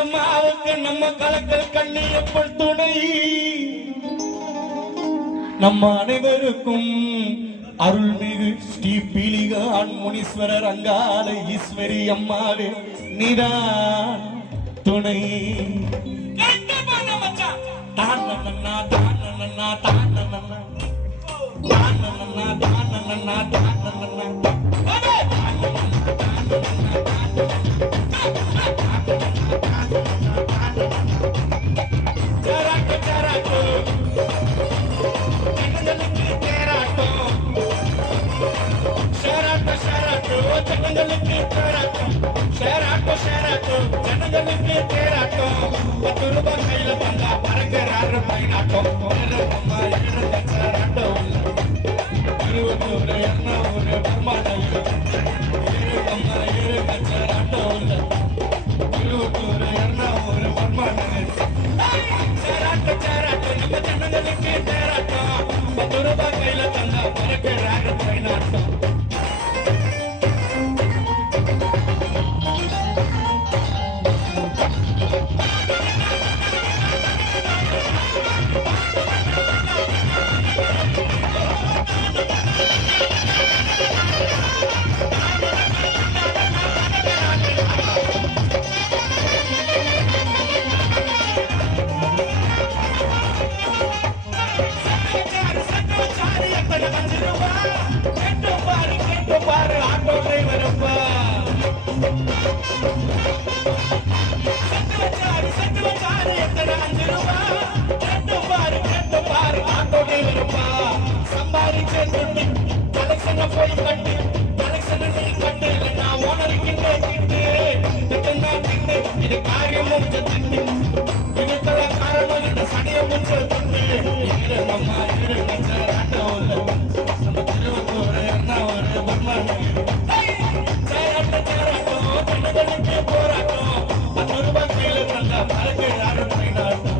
அம்மாவுக்கு நம்ம கலக்கல் கண்ணி எப்பள் துணை நம்ம அனைவருக்கும் அருள்மிகு ஸ்ரீ பீலிகான் முனீஸ்வரர் அங்காள ஈஸ்வரி அம்மாவே நீதான் துணை. ஜனங்களுக்கு தேராட்டம் ஜனங்களுக்கு தேராட்டம் 10 ரூபாய் கையில வந்தா பறக்கிறாரு பைனாட்டம் 1 லட்சம் ஆட்டம் 20 200 வருமானம் 7 லட்சம் ஆட்டம் 20 200 வருமானம் சேராட்டம் நம்ம ஜனங்களுக்கு தேராட்டம் 10 ரூபாய் கையில வந்தா பறக்கிறாரு பைனாட்டம். ஆட்டோ டிரைவர் அப்பா ஆட்டோ டிரைவர் அப்பா சம்பாதிச்ச கலெக்ஷன் போய் கட்டு கலெக்ஷன் கட்டு நான் ஓனருக்கின்ற இது காரியமும் திட்டு இதுக்கெல்லாம் காரணம் இந்த சடைய முச்ச திட்டு நம்ம ஆட்டோ நம்ம திருவத்தூர் எண்ணாவூர் பர்மாண்டம் போராட்டம் 10 ரூபாய் கையில தந்தா பறக்கிறாரு பைனாட்டம்.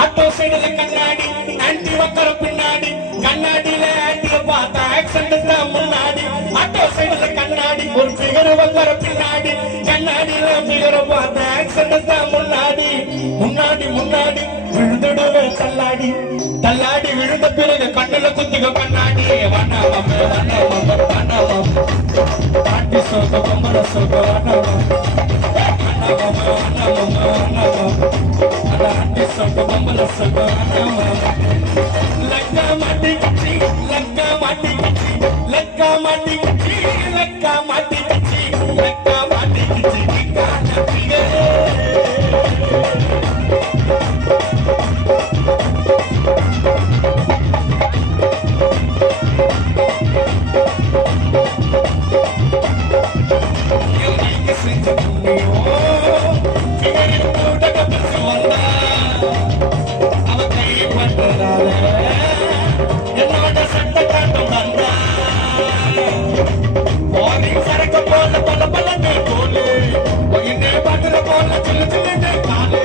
ஆட்டோ சைடுல கண்ணாடி ஆன்டி வக்கர பின்னாடி கண்ணாடியில ஆன்டிய பார்த்தா ஆக்சிடென்ட் தான் முன்னாடி ஆட்டோ சைடுல கண்ணாடி ஒரு பிகர் வக்கர பின்னாடி கண்ணாடியில பிகர் பார்த்தா ஆக்சிடென்ட் தான் முன்னாடி முன்னாடி முன்னாடி விழுந்துடுவே தள்ளாடி தள்ளாடி விழுந்த பிறகு கண்ணுல குத்திக கண்ணாடி வண்ணாவம் வண்ணாவம் வண்ணாவம் பாட்டி சோக பொம்மல சோக வண்ணாவம் வண்ணாவம் வண்ணாவம் வண்ணாவம் அடாண்டி சோக பொம்மல சோக வண்ணாவம் லக்கா மாட்டி கிச்சி லக்கா மாட்டி கிச்சி லக்கா மாட்டி கிச்சி லக்கா மாட்டி கிச்சி லக்கா மாட்டி கிச்சி கிக்கான பிகே என்னோட சட்ட காட்டும் வந்தா சரக்க போல பல பல போல பாட்டுல போல சின்ன சின்ன காலு